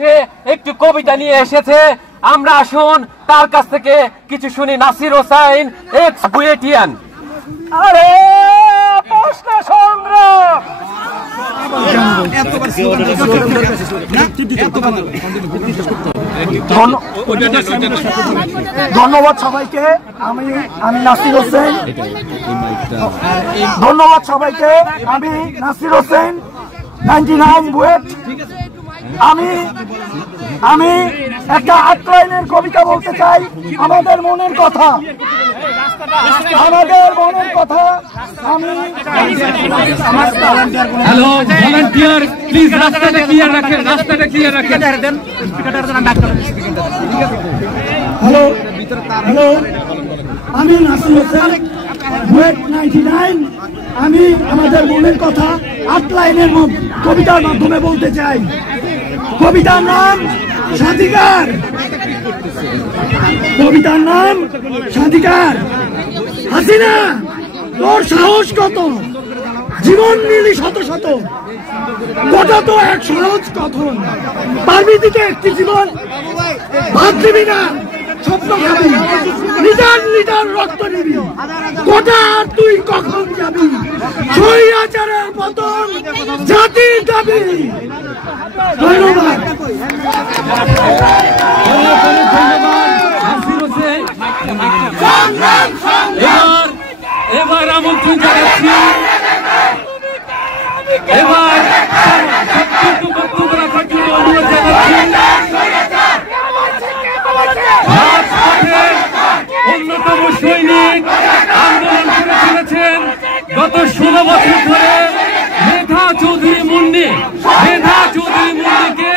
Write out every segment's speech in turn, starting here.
যে একটি কবিতা নিয়ে এসেছে, আমরা আসুন তার কাছ থেকে কিছু শুনি। নাসির হোসাইন, এক্স বুয়েটিয়ান। আরে প্রশ্ন সংগ্রাম, ধন্যবাদ সবাইকে। আমি নাসির হোসেন, ধন্যবাদ সবাইকে। আমি নাসির হোসেন, 99 বুয়েট। আমি একটা 8 লাইনের কবিতা বলতে চাই। আমাদের মনের কথা, আমাদের মনের কথা। আমি হ্যালো ভলান্টিয়ার, প্লিজ রাস্তাটা ক্লিয়ার রাখেন, রাস্তাটা ক্লিয়ার রাখেন। হ্যালো হ্যালো, আমি নাসির হোসেন, বুয়েট 99। আমি আমাদের মনের কথা 8 লাইনের কবিতার মাধ্যমে বলতে চাই। কবিতার নাম স্বাধিকার, কবিতার নাম স্বাধিকার। হাসিনা, তোর সাহস কত? জীবন নিলি শত শত, কথা তো এক সহজ কথন। পারবি দিতে একটি জীবন, ভাত দিবি না, স্বপ্ন খাবি, লিটার লিটার রক্ত নিবি, কোটা আর তুই কখন যাবি? স্বৈরাচারের পতন জাতির দাবি। ধন্যবাদ। এবার আমন্ত্রণ জানাচ্ছি, এবার বক্তব্য রাখার জন্য অনুরোধ জানাচ্ছি অন্যতম সৈনিক, আন্দোলন করে চলেছেন গত 16 বছর ধরে, মেধা চৌধুরী মুন্নি। মেধা চৌধুরী মুন্নিকে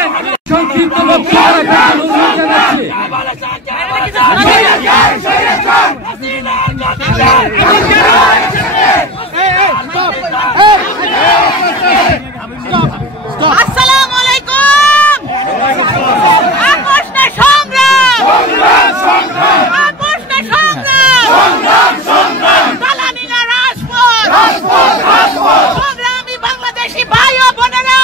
সংক্ষিপ্ত বক্তব্য রাখার জন্য অনুরোধ জানাচ্ছি। আসসালামু আলাইকুম। আপোষনা সংগ্রাম, আপোষনা সংগ্রাম, কালানিনা রাজপথ, সংগ্রামী বাংলাদেশি ভাই ও বোনেরা,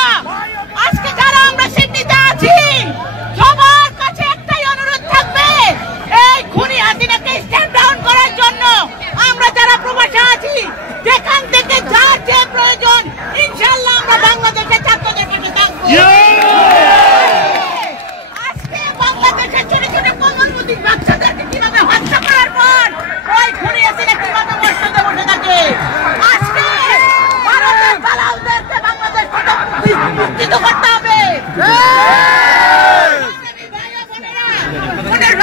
আজকে যারা আমরা সিডনিতে আছি, সবার কাছে একটাই অনুরোধ থাকবে, এই খুনি হাসিনাকে স্ট্যান্ড ডাউন করার জন্য আমরা যারা প্রবাসে আছি, যেখান থেকে যার যে প্রয়োজন, ইনশাআল্লাহ আমরা বাংলাদেশের ছাত্রদের পাশে থাকবো। আজকে বাংলাদেশের ছোট ছোট কোমলমতি বাচ্চাদেরকে কিভাবে হত্যা করার পর ওই খুনি হাসিনা কিভাবে মসজিদে বসে থাকে, আজকে ভারতের দালালদেরকে বাংলাদেশ থেকে মুক্ত করতে হবে।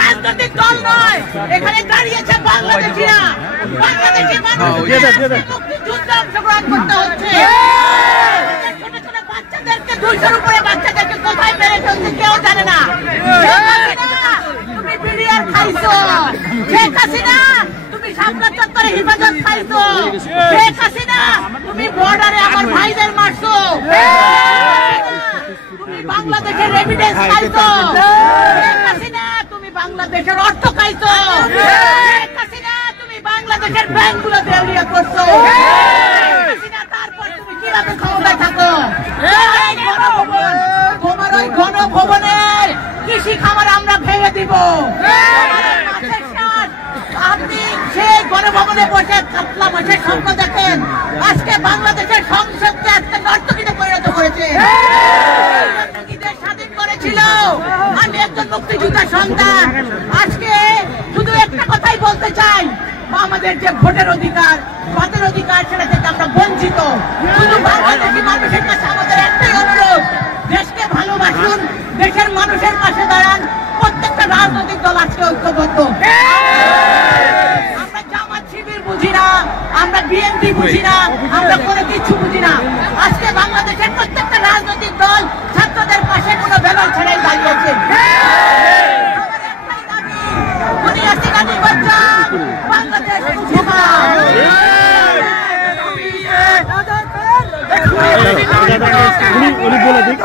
রাজনৈতিক দল নয়, এখানে দাঁড়িয়েছে বাংলাদেশিরা। বাংলাদেশি মানুষ মুক্তিযুদ্ধে অংশগ্রহণ করতে হচ্ছে। ছোট ছোট বাচ্চাদেরকে, 200-র উপরে বাচ্চাদেরকে কোথায় মেরে ফেলছে কেউ জানে না। তুমি বিডিআর খাইছো, শেখ হাসিনা তুমি শাপলা চত্বরে হিফাজত খাইছো, শেখ হাসিনা তুমি বর্ডারে আমার ভাইদের মারছো, তুমি বাংলাদেশের এভিডেন্স খাইছো, শেখ হাসিনা তুমি বাংলাদেশের অর্থ খাইছো, শেখ হাসিনা তুমি বাংলাদেশের ব্যাংকগুলো দেউলিয়া করছো, শেখ হাসিনা তারপর তুমি কিভাবে ক্ষমতায় থাকো? তোমার ওই গণভবনের কৃষি খামার আমরা ভেঙে দিব। আপনি সেই গণভবনে বসে কাতলা মাছের স্বপ্ন দেখেন, আজকে বাংলাদেশের সংসদকে একটা নর্তকীতে পরিণত করেছে। স্বাধীন করেছিল, আমি একজন মুক্তিযোদ্ধা সন্তান। আজকে শুধু একটা কথাই বলতে চাই, আমাদের যে ভোটের অধিকার, মতের অধিকার, সেটা থেকে আমরা বঞ্চিত। শুধু বাংলাদেশি মানুষের কাছে আমাদের একটাই অনুরোধ, দেশকে ভালোবাসুন, দেশের মানুষের পাশে দাঁড়ান। প্রত্যেকটা রাজনৈতিক দল আজকে ঐক্যবদ্ধ। আমরা জামাত শিবির বুঝি না, আমরা বিএনপি বুঝি না, আমরা কোনো কিছু বুঝি না। আজকে বাংলাদেশের প্রত্যেকটা রাজনৈতিক দল ছাত্রদের পাশে কোনো বেলন ছাড়াই দাঁড়িয়েছে। বাংলাদেশ বলে দিক।